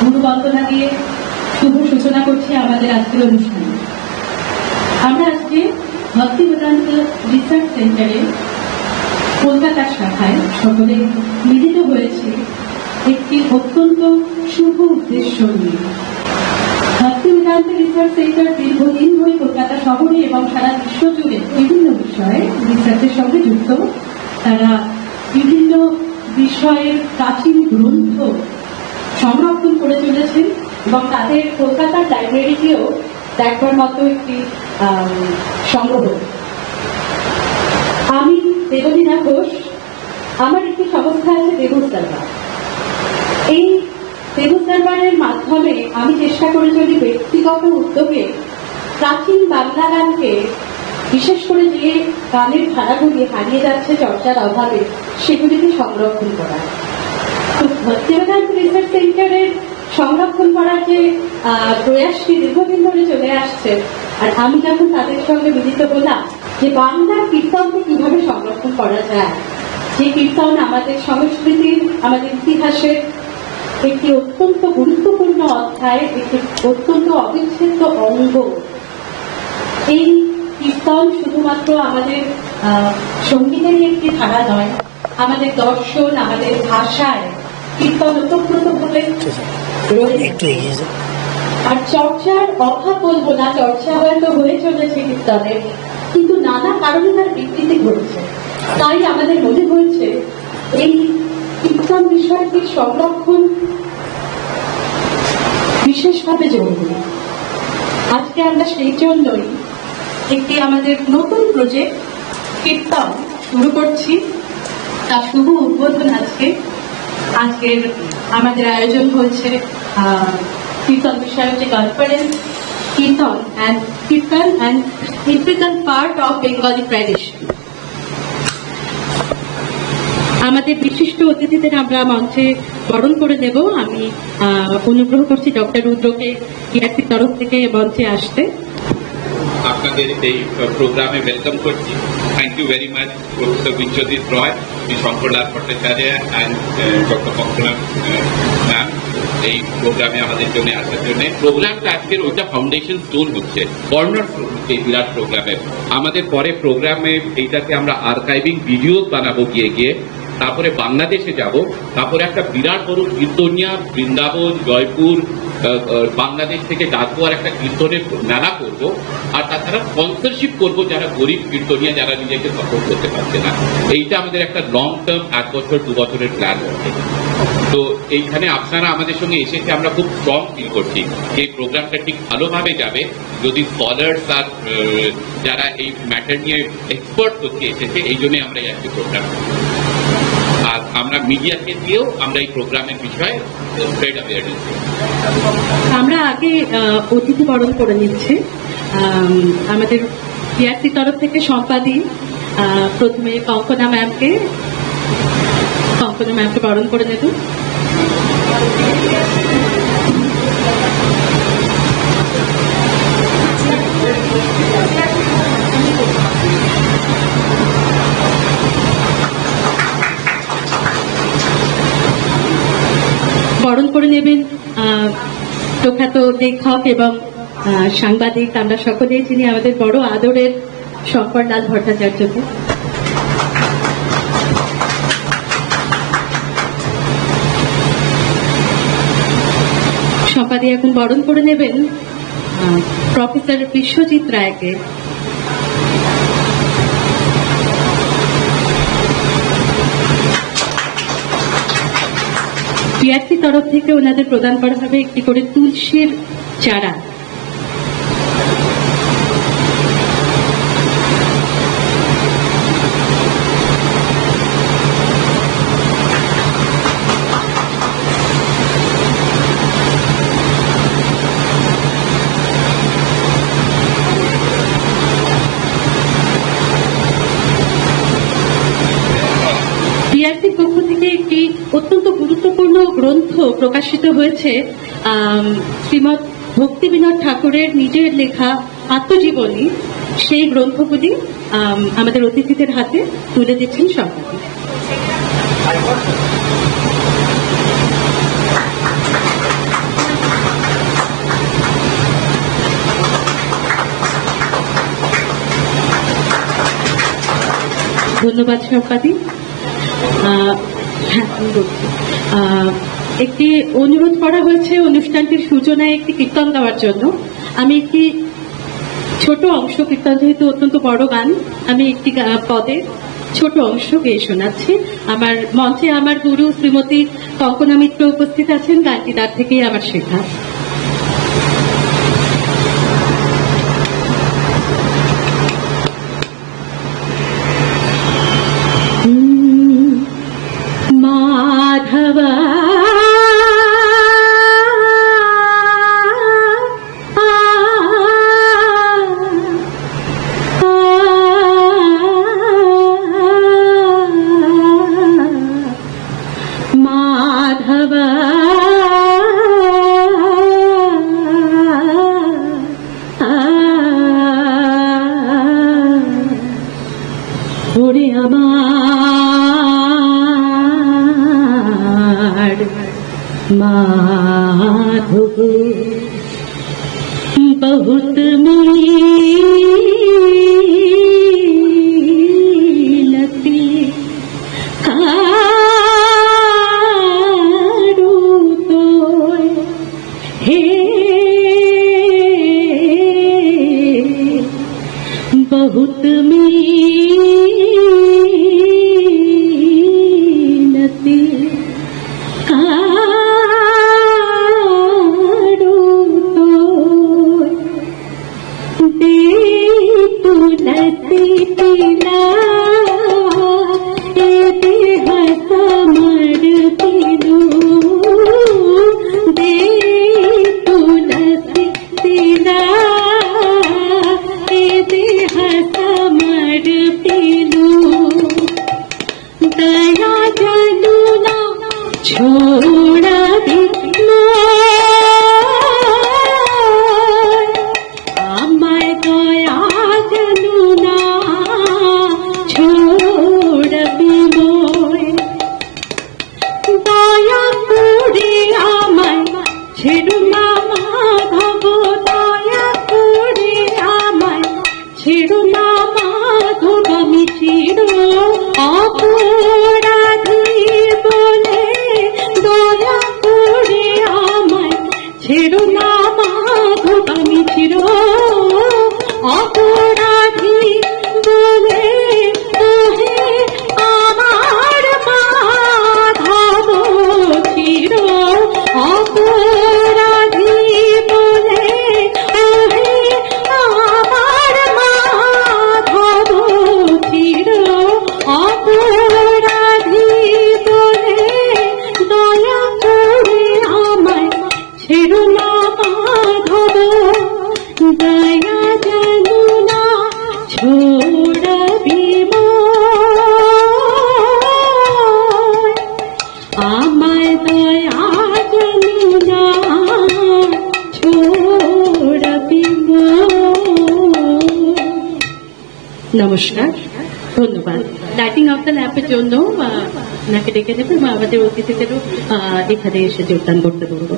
গুরুবন্দনা দিয়ে শুভ সূচনা করছি আমাদের আজকের অনুষ্ঠানে। আমরা আজকে ভক্তি বেদান্ত রিসার্চ সেন্টারে কলকাতার শাখায় সকলে মিলিত হয়েছে একটি অত্যন্ত শুভ উদ্দেশ্য নিয়ে। ভক্তি বেদান্ত রিসার্চ সেন্টার দীর্ঘদিন ধরে কলকাতা শহরে এবং সারা বিশ্ব জুড়ে বিভিন্ন বিষয়ে রিসার্চের সঙ্গে যুক্ত। তারা বিভিন্ন বিষয়ের প্রাচীন গ্রন্থ সংরক্ষণ করে চলেছেন এবং তাদের কলকাতার লাইব্রেরিতেও দেখবার মতো একটি সংগ্রহ। আমি দেবলীনা ঘোষ, আমার একটি সংস্থা আছে দেবুস দরবার। এই দেবুস দরবারের মাধ্যমে আমি চেষ্টা করে চলি ব্যক্তিগত উদ্যোগে প্রাচীন বাংলা গানকে, বিশেষ করে যে গানের ধারাগুলি হারিয়ে যাচ্ছে চর্চার অভাবে, সেগুলিকে সংরক্ষণ করা। ভক্তি বেদান্ত রিসার্চ সেন্টারের সংরক্ষণ করার যে প্রয়াসটি দীর্ঘদিন ধরে চলে আসছে, আর আমি যখন তাদের সঙ্গে মিলিত হলাম যে বাংলার কীর্তনকে কিভাবে সংরক্ষণ করা যায়, যে কীর্তন আমাদের সংস্কৃতির, আমাদের ইতিহাসের একটি অত্যন্ত গুরুত্বপূর্ণ অধ্যায়, একটি অত্যন্ত অবিচ্ছেদ্য অঙ্গ। এই কীর্তন শুধুমাত্র আমাদের সঙ্গীতেরই একটি ধারা নয়, আমাদের দর্শন, আমাদের ভাষায় কীর্তন ওতপ্রোতভাবে রয়েছে। আর চর্চার অভাব বলবো না, চর্চা হয়তো হয়ে চলেছে কীর্তনের, কিন্তু নানা কারণে তার বিকৃতি ঘটছে। তাই আমাদের মনে হয়েছে এই কীর্তন বিষয়টির সংরক্ষণ বিশেষভাবে জরুরি। আজকে আমরা সেই জন্যই একটি আমাদের নতুন প্রজেক্ট কীর্তন শুরু করছি। তার শুভ উদ্বোধন আজকের আমাদের আয়োজন হয়েছে কীর্তন বিষয়ক যে conference, kirtan and integral part of Bengali tradition. আমাদের বিশিষ্ট অতিথিদের আমরা মঞ্চে বরণ করে দেব। আমি অনুগ্রহ করছি ডক্টর রুদ্রকে টিআরসির তরফ থেকে মঞ্চে আসতে। আপনাদের এই প্রোগ্রামে ওয়েলকাম করছি। Thank you very much professor Biswajit Roy, Shri Shankarlal Bhattacharya and doctor Pankanath ma'am এই প্রোগ্রামে আমাদের জন্য আসার জন্য। প্রোগ্রামটা আজকের ওইটা ফাউন্ডেশন স্টোন হচ্ছে, কর্নার এই বিরাট প্রোগ্রামের। আমাদের পরে প্রোগ্রামে এইটাকে আমরা আর্কাইভিং ভিডিও বানাবো গিয়ে, তারপরে বাংলাদেশে যাব, তারপরে একটা বিরাট বড় কীর্তনিয়া বৃন্দাবন, জয়পুর, বাংলাদেশ থেকে ডাকবো, আর একটা কীর্তনের মেলা করবো। আর তাছাড়া স্পন্সরশিপ করবো যারা গরিব কীর্তনিয়া, যারা নিজেকে সাপোর্ট করতে পারছে না। এইটা আমাদের একটা লং টার্ম 1 বছর 2 বছরের প্ল্যান আছে। তো এইখানে আপনারা আমাদের সঙ্গে এসেছে, আমরা খুব স্ট্রং ফিল করছি এই প্রোগ্রামটা ঠিক ভালোভাবে যাবে যদি স্কলার্স আর যারা এই ম্যাটার নিয়ে এক্সপার্ট হচ্ছে এসেছে। এই জন্যই আমরা এই প্রোগ্রাম, আর আমরা মিডিয়াকে দিয়েও আমরা এই প্রোগ্রামের বিষয়ে স্প্রেড অ্যাওয়ারনেস। আমরা আগে অতিথি বরণ করে নিচ্ছি। আমাদের টিআরসির তরফ থেকে সম্পাদী প্রথমে কঙ্কনা ম্যামকে বরণ করে নেব। বরণ করে নেবেন প্রখ্যাত লেখক এবং সাংবাদিক, আমরা সকলেই চিনি আমাদের বড় আদরের শঙ্করলাল ভট্টাচার্যকে। সম্পাদী এখন বরণ করে নেবেন প্রফেসর বিশ্বজিৎ রায়কে। টিআরসি তরফ থেকে ওনাদের প্রদান করা হবে একটি করে তুলসীর চারা। গ্রন্থ প্রকাশিত হয়েছে শ্রীমৎ ভক্তিবিনোদ ঠাকুরের নিজের লেখা আত্মজীবনী, সেই গ্রন্থগুলি আমাদের অতিথিদের হাতে তুলে দিচ্ছেন সম্পাদক। ধন্যবাদ সম্পাদক। একটি অনুরোধ করা হয়েছে অনুষ্ঠানটির সূচনায় একটি কীর্তন দেওয়ার জন্য। আমি একটি ছোট অংশ, কীর্তন যেহেতু অত্যন্ত বড় গান, আমি একটি পদের ছোট অংশ গেয়ে শোনাচ্ছি। আমার মঞ্চে আমার গুরু শ্রীমতী কঙ্কনা মিত্র উপস্থিত আছেন। গানটি তার থেকেই আমার শেখা। মাধবা ওরে আমার মাধব বহুত মিলতি কারু তোয় হে बहुत मिलती कारो तो दे तुलसी तिला ए देह समर तिलू दे तुलसी तिला दया जनुना छोड़ा दिलो आमाय दया जनुना छोड़ दिलो दया करे आमाय छेड़ुना माधव दया करे आमाय छेड़ुना माधव আমি চির অপরাধী বলে দয়া করে আমায় ছেড়ো না মাধব আমি চির অপরাধী বলে ওহে আমার মাধব চির অপরাধী বলে ওহে আমার মাধব চির অপরাধী বলে দয়া করে আমায় ছেড়ো না মাধব দয়া জানুনা ছোড়বি আমায় দয়া জানুনা ছোড়বি। নমস্কার, ধন্যবাদ। লাইটিং অফ দ্য ল্যাম্পের জন্য ওনাকে ডেকে নেবে বা আমাদের অতিথিদেরও এখানে এসে যোগদান করতে বলবো।